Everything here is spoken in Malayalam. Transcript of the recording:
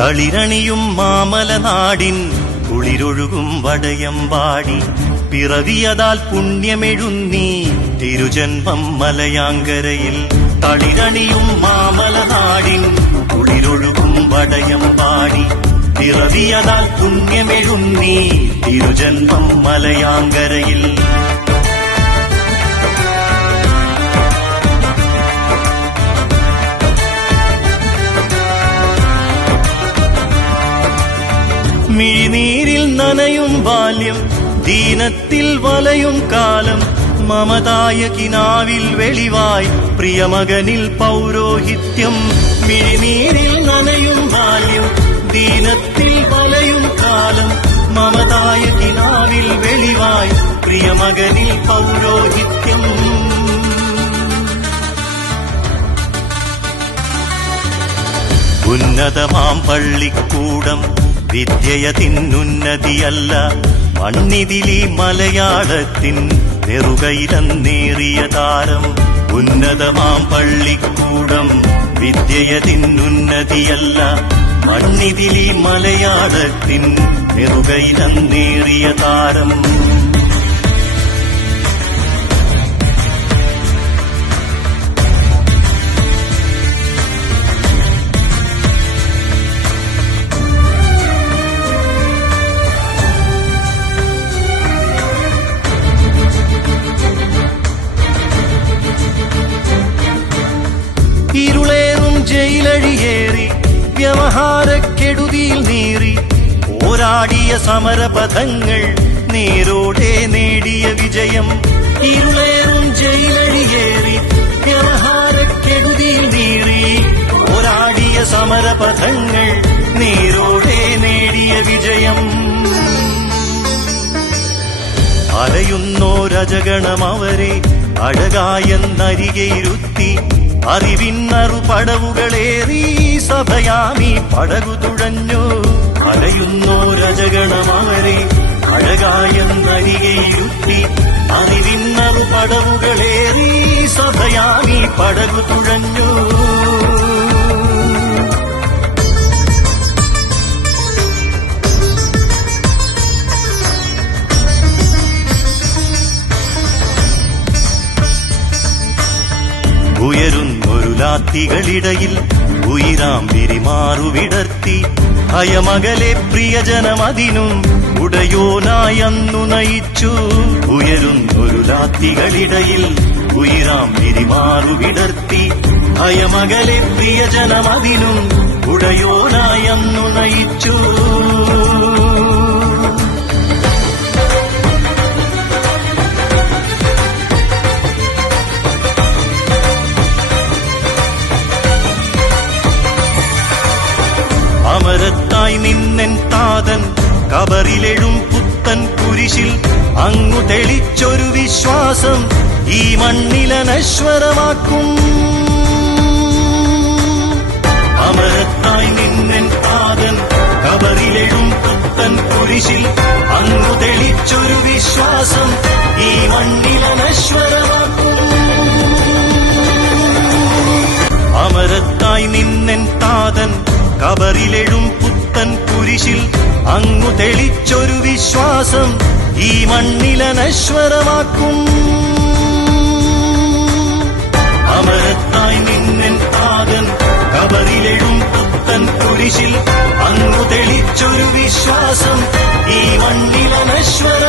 തളിരണിയും മാമലനാടിൻ കുളിരൊഴുകും വടയമ്പാടി പിറവിയതാൽ പുണ്യമെഴുന്നീ തിരുജന്മം മലയാങ്കരയിൽ. തളിരണിയും മാമലനാടിൻ കുളിരൊഴുകും വടയമ്പാടി പിറവിയതാൽ പുണ്യമെഴുന്നീ തിരുജന്മം മലയാങ്കരയിൽ. മിഴിനീരിൽ നനയും ബാല്യം ദീനത്തിൽ വലയും കാലം മമതായ കിനാവിൽ വെളിവായി പ്രിയമകനിൽ പൗരോഹിത്യം. മിഴിനീരിൽ നനയും ബാല്യം ദീനത്തിൽ വലയും കാലം മമതായ കിനാവിൽ വെളിവായി പ്രിയമകനിൽ പൗരോഹിത്യം. ഉന്നതമാം പള്ളിക്കൂടം വിദ്യയതിന്നുന്നതിയല്ല, മണ്ണിതിലി മലയാളത്തിൻ നെറുകയിലെന്നേറിയ താരം. ഉന്നതമാം പള്ളിക്കൂടം വിദ്യയതിന്നുന്നതിയല്ല, മണ്ണിതിലി മലയാളത്തിൻ നെറുകയിലെന്നേറിയ താരം. ഇരുളേറും ജയിലഴിയേറി വ്യവഹാരക്കെടുതിയിൽ നീറി പോരാടിയ സമരപഥങ്ങൾ നേരോടെ നേടിയ വിജയം. ഇരുളേറും ജയിലഴിയേറി വ്യവഹാരക്കെടുതിയിൽ നീറി പോരാടിയ സമരപഥങ്ങൾ നേരോടെ നേടിയ വിജയം. അലയുന്നോരജഗണമവരെ അഴകായെന്നരികെയിരുത്തി അറിവിന്നറു പടവുകളേറി സഭയാമീ പടകു തുഴഞ്ഞു. അലയുന്നോരജഗണമവരെ അഴകായെന്നരികെയിരുത്തി അറിവിന്നറു പടവുകളേറി സഭയാമീ പടകു തുഴഞ്ഞു. ഉയരുന്നൊരു ലാത്തികളിടയിൽ ഉയിരാം വിരിമാറുവിടർത്തി അയമകലെ പ്രിയജനമതിനും ഉടയോനായന്നു നയിച്ചു. ഉയരുന്നൊരു ലാത്തികളിടയിൽ ഉയിരാം വിരിമാറുവിടർത്തി അയമകലെ പ്രിയജനമതിനും ഉടയോനായന്നു നയിച്ചു. അമരത്തായി നിന്നെൻ താതൻ കബറിലെഴും പുത്തൻ കുരിശിൽ അങ്ങു തെളിച്ചൊരു വിശ്വാസം ഈ മണ്ണിലനശ്വരമാക്കും. അമരത്തായി നിന്നെൻ താതൻ കബറിലെഴും പുത്തൻ കുരിശിൽ അങ്ങു തെളിച്ചൊരു വിശ്വാസം ഈ മണ്ണിലനശ്വരമാക്കും. അമരത്തായി നിന്നെൻ താതൻ കബറിലെഴും പുത്തൻ കുരിശിൽ അങ്ങു തെളിച്ചൊരു വിശ്വാസം ഈ മണ്ണിലനശ്വരമാക്കും. അമരത്തായി നിന്നെൻ താതൻ കബറിലെഴും പുത്തൻ കുരിശിൽ അങ്ങു തെളിച്ചൊരു വിശ്വാസം ഈ മണ്ണിലനശ്വര